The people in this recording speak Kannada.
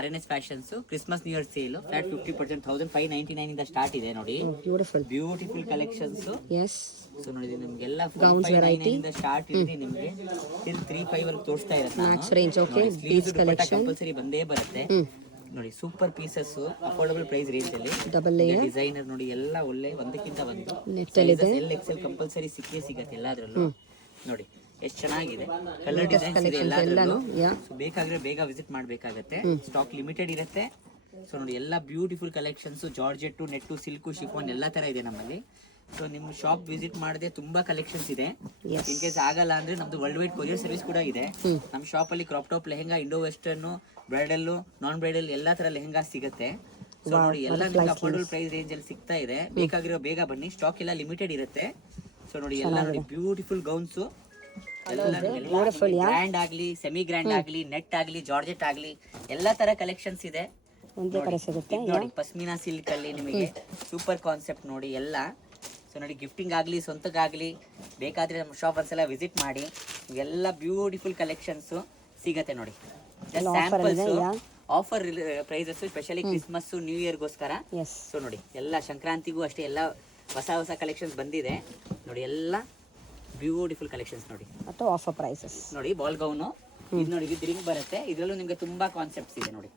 RNS fashions Christmas new year sale flat 50% 1599 ಇಂದ ಸ್ಟಾರ್ಟ್ ಇದೆ ನೋಡಿ. Beautiful beautiful collections. Yes so ನೋಡಿ ನಿಮಗೆಲ್ಲ Gowns variety. ಇಂದ ಸ್ಟಾರ್ಟ್ ಇದೆ ನಿಮಗೆ ಟಿಲ್ 35 ವರೆಗೆ ತೋರಿಸ್ತಾ ಇರುತ್ತೆ. Max range okay piece collection compulsory ಬಂದೇ ಬರುತ್ತೆ ನೋಡಿ. Super pieces affordable price range ಅಲ್ಲಿ ಡಬಲ್ ಲೇಯರ್ ಡಿಸೈನರ್ ನೋಡಿ ಎಲ್ಲ ಒಳ್ಳೆ ಒಂದಕ್ಕಿಂತ ಒಂದು ನೆಟ್ಟಲ್ ಇದೆ. XL ಕಂಪಲ್ಸರಿ ಸಿಗುತ್ತೆ ಎಲ್ಲಾದ್ರಲ್ಲೂ ನೋಡಿ. ಎಷ್ಟು ಚೆನ್ನಾಗಿದೆ ಕಲರ್ ಡಿಸೈನ್ಸ್ ಇದೆ ಎಲ್ಲಾದ್ರಲ್ಲೂ. ಸೊ ಬೇಕಾದ್ರೆ ಬೇಗ ವಿಸಿಟ್ ಮಾಡಬೇಕಾಗುತ್ತೆ. ಸ್ಟಾಕ್ ಲಿಮಿಟೆಡ್ ಇರುತ್ತೆ. ಸೊ ನೋಡಿ ಎಲ್ಲ ಬ್ಯೂಟಿಫುಲ್ ಕಲೆಕ್ಷನ್ಸ್ ಜಾರ್ಜೆಟ್ ನೆಟ್ಟು ಸಿಲ್ಕು ಶಿಫಾನ್ ಎಲ್ಲ ತರ ಇದೆ ನಮ್ಮಲ್ಲಿ. ಸೊ ನಿಮ್ಮ ಶಾಪ್ ವಿಸಿಟ್ ಮಾಡದೆ ತುಂಬಾ ಕಲೆಕ್ಷನ್ಸ್ ಇದೆ. ಇನ್ ಕೇಸ್ ಆಗಲ್ಲ ಅಂದ್ರೆ ನಮ್ದು ವರ್ಲ್ಡ್ ವೈಡ್ ಕೊರಿಯರ್ ಸರ್ವಿಸ್ ಕೂಡ ಇದೆ. ನಮ್ಮ ಶಾಪ್ ಅಲ್ಲಿ crop top lehenga, Indo western, bridal, non bridal ಎಲ್ಲಾ ತರ ಲೆಹೆಂಗಾ ಸಿಗುತ್ತೆ. ಸೊ ನೋಡಿ ಎಲ್ಲ ನಿಮ್ಗೆ ಅಫೋರ್ಡಬಲ್ ಪ್ರೈಸ್ ರೇಂಜ್ ಅಲ್ಲಿ ಸಿಗ್ತಾ ಇದೆ. ಬೇಕಾಗಿರೋ ಬೇಗ ಬನ್ನಿ, ಸ್ಟಾಕ್ ಎಲ್ಲ ಲಿಮಿಟೆಡ್ ಇರುತ್ತೆ. ಸೊ ನೋಡಿ ಎಲ್ಲ ನೋಡಿ ಬ್ಯೂಟಿಫುಲ್ ಗೌನ್ಸ್ ಗ್ರ್ಯಾಂಡ್ ಆಗ್ಲಿ, ಸೆಮಿ ಗ್ರ್ಯಾಂಡ್ ಆಗ್ಲಿ, ನೆಟ್ ಆಗ್ಲಿ, ಜಾರ್ಜೆಟ್ ಆಗ್ಲಿ ಎಲ್ಲಾ ತರ ಕಲೆಕ್ಷನ್ಸ್ ಇದೆ. ಒಂದೇ ಕಡೆ ಸಿಗುತ್ತೆ ನೋಡಿ ಪಶ್ಮಿನಾ ಸಿಲ್ಕ್ ಅಲ್ಲಿ ನಿಮಗೆ ಸೂಪರ್ ಕಾನ್ಸೆಪ್ಟ್ ನೋಡಿ ಎಲ್ಲ. ಸೊ ನೋಡಿ ಗಿಫ್ಟಿಂಗ್ ಆಗಲಿ, ಸ್ವಂತಕ್ಕಾಗಲಿ ಬೇಕಾದರೆ ನಮ್ಮ ಶಾಪ್ ಒಂದ್ಸಲ ವಿಸಿಟ್ ಮಾಡಿ. ಎಲ್ಲ ಬ್ಯೂಟಿಫುಲ್ ಕಲೆಕ್ಷನ್ಸ್ ಸಿಗತ್ತೆ ನೋಡಿ. Samples offer prices specially Christmas new ಇಯರ್ಗೋಸ್ಕರ. ಸೊ ನೋಡಿ ಎಲ್ಲ ಸಂಕ್ರಾಂತಿಗೂ ಅಷ್ಟೇ ಎಲ್ಲ ಹೊಸ ಕಲೆಕ್ಷನ್ಸ್ ಬಂದಿದೆ ನೋಡಿ. ಎಲ್ಲ ಬ್ಯೂಟಿಫುಲ್ ಕಲೆಕ್ಷನ್ಸ್ ನೋಡಿ. ಅಥವಾ ಆಫರ್ ಪ್ರೈಸಸ್ ನೋಡಿ ಬಾಲ್ ಗೌನು ಇದು ನೋಡಿ ವಿತ್ ರಿಂಗ್ ಬರುತ್ತೆ. ಇದರಲ್ಲೂ ನಿಮಗೆ ತುಂಬಾ ಕಾನ್ಸೆಪ್ಟ್ಸ್ ಇದೆ ನೋಡಿ.